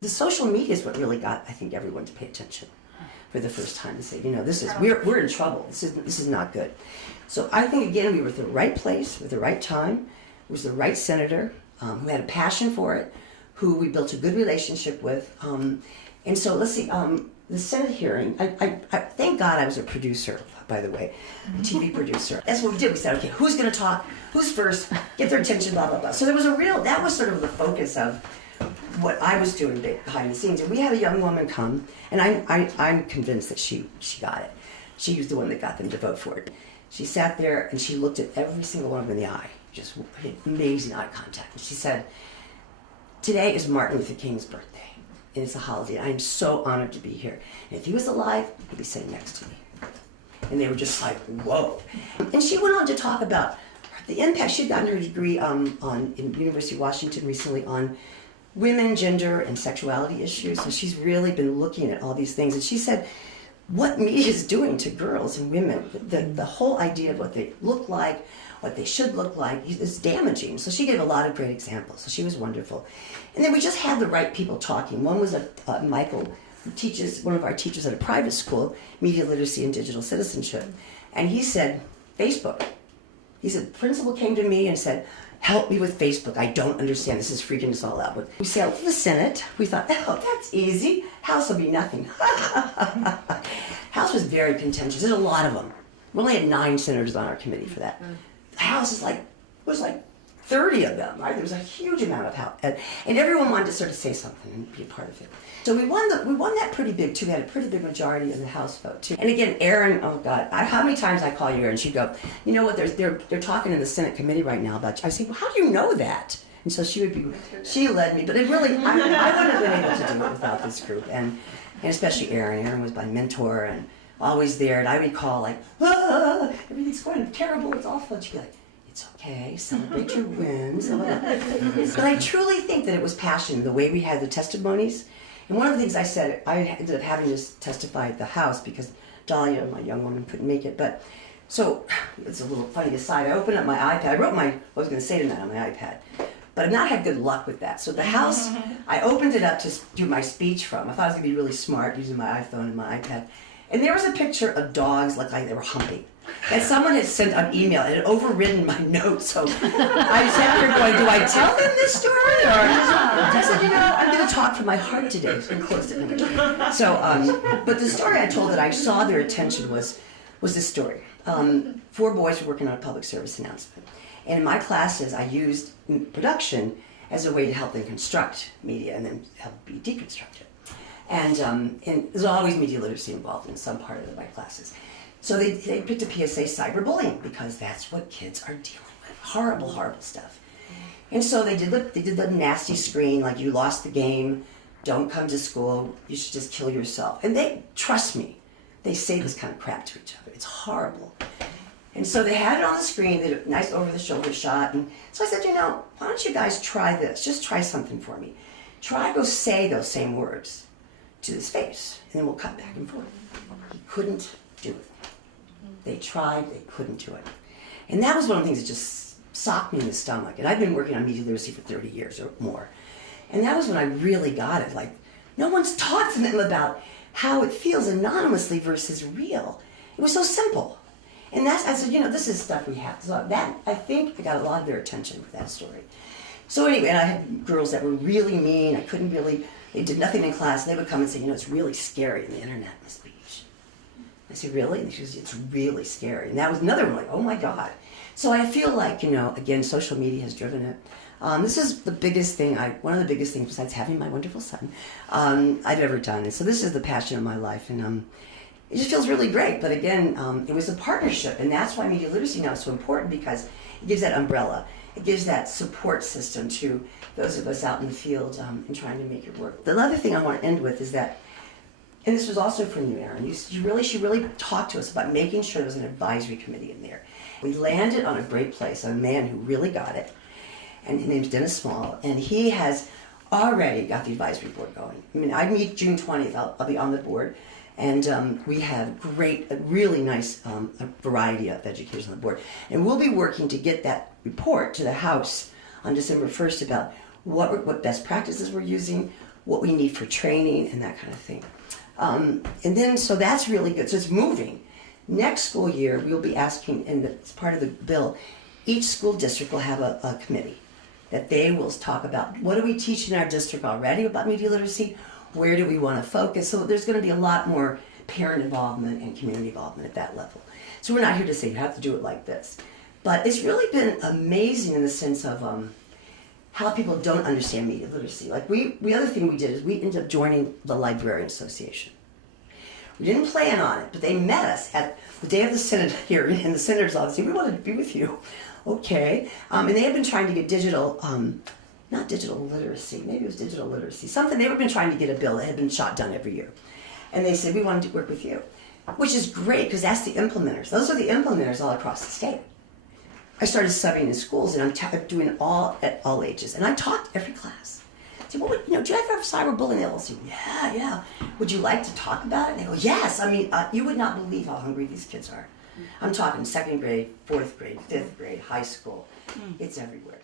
The social media is what really got, I think, everyone to pay attention for the first time, to say, you know, we're in trouble. This is not good. So I think, again, we were at the right place at the right time. It was the right senator who had a passion for it, who we built a good relationship with. And so let's see, the Senate hearing, I thank God I was a producer, by the way, a TV producer. That's what we did. We said, okay, who's going to talk? Who's first? Get their attention, blah, blah, blah. So there was that was sort of the focus of what I was doing behind the scenes. And we had a young woman come, and I'm convinced that she got it. She was the one that got them to vote for it. She sat there and she looked at every single one of them in the eye, just amazing eye contact. And she said, today is Martin Luther King's birthday, and it's a holiday. I am so honored to be here. And if he was alive, he'd be sitting next to me. And they were just like, whoa. And she went on to talk about the impact. She'd gotten her degree in University of Washington recently on women, gender, and sexuality issues. So she's really been looking at all these things. And she said, what media is doing to girls and women, the whole idea of what they look like, what they should look like, is damaging. So she gave a lot of great examples. So she was wonderful. And then we just had the right people talking. One was Michael, who teaches, one of our teachers at a private school, media literacy and digital citizenship. And he said, Facebook. He said, the principal came to me and said, help me with Facebook. I don't understand. This is freaking us all out. We sailed to the Senate. We thought, oh, that's easy. House will be nothing. House was very contentious. There's a lot of them. We only had 9 senators on our committee for that. The House was like 30 of them, right? There was a huge amount of House. And everyone wanted to sort of say something and be a part of it. So we won that pretty big, too. We had a pretty big majority in the House vote, too. And again, Erin, oh, God, how many times I call you, Erin, she'd go, you know what, they're talking in the Senate committee right now about you. I say, well, how do you know that? And so she led me. But it really, I wouldn't have been able to do it without this group. And especially Erin. Erin was my mentor and always there. And I would call like, everything's going terrible, it's awful. And she'd be like, it's okay, celebrate your wins. But I truly think that it was passion, the way we had the testimonies. And one of the things I said, I ended up having to testify at the House because Dahlia, my young woman, couldn't make it. But so it's a little funny aside. I opened up my iPad. I wrote what I was going to say tonight on my iPad, but I've not had good luck with that. So the House, I opened it up to do my speech from. I thought I was going to be really smart using my iPhone and my iPad. And there was a picture of dogs like they were humping. And someone had sent an email and had overridden my notes. So I sat there going, do I tell them this story? Or I said, you know, I'm going to talk from my heart today. So I closed it. So, but the story I told that I saw their attention was this story. 4 boys were working on a public service announcement. And in my classes, I used production as a way to help them construct media and then help me deconstruct it. And there's always media literacy involved in some part of my classes. So they picked a PSA, cyberbullying, because that's what kids are dealing with. Horrible, horrible stuff. And so they did the nasty screen, like you lost the game, don't come to school, you should just kill yourself. And they, trust me, they say this kind of crap to each other. It's horrible. And so they had it on the screen, they did a nice over-the-shoulder shot. And so I said, you know, why don't you guys try this? Just try something for me. Go say those same words to his face, and then we'll cut back and forth. He couldn't do it. They tried, they couldn't do it. And that was one of the things that just socked me in the stomach. And I've been working on media literacy for 30 years or more. And that was when I really got it. Like, no one's talked to them about how it feels anonymously versus real. It was so simple. And I said, you know, this is stuff we have. So that, I think, I got a lot of their attention with that story. So anyway, and I had girls that were really mean. They did nothing in class. They would come and say, you know, it's really scary, the internet and speech. I said, really? And she said, it's really scary. And that was another one, like, oh my God. So I feel like, you know, again, social media has driven it. This is the biggest thing, one of the biggest things besides having my wonderful son, I've ever done. And so this is the passion of my life. And it just feels really great. But again, it was a partnership. And that's why media literacy now is so important, because it gives that umbrella. It gives that support system to those of us out in the field and trying to make it work. The other thing I want to end with is that, and this was also from you, Erin, she really talked to us about making sure there was an advisory committee in there. We landed on a great place, a man who really got it, and his name's Dennis Small, and he has already got the advisory board going. I mean, I meet June 20th, I'll be on the board, and we have a really nice variety of educators on the board. And we'll be working to get that report to the House on December 1st about what best practices we're using, what we need for training and that kind of thing. And then, so that's really good. So it's moving. Next school year, we'll be asking, and it's part of the bill, each school district will have a committee that they will talk about what do we teach in our district already about media literacy, where do we want to focus. So there's going to be a lot more parent involvement and community involvement at that level. So we're not here to say you have to do it like this. But it's really been amazing in the sense of how people don't understand media literacy. Like the other thing we did is we ended up joining the Librarian Association. We didn't plan on it, but they met us at the day of the Synod here in the Senator's office. We wanted to be with you. Okay. And they had been trying to get digital, not digital literacy, maybe it was digital literacy, something. They had been trying to get a bill that had been shot down every year. And they said, we wanted to work with you, which is great because that's the implementers. Those are the implementers all across the state. I started subbing in schools, and I'm doing all at all ages. And I taught every class. I said, well, do you ever have cyberbullying? They'll say, yeah. Would you like to talk about it? And they go, yes. I mean, you would not believe how hungry these kids are. I'm talking 2nd grade, 4th grade, 5th grade, high school. It's everywhere.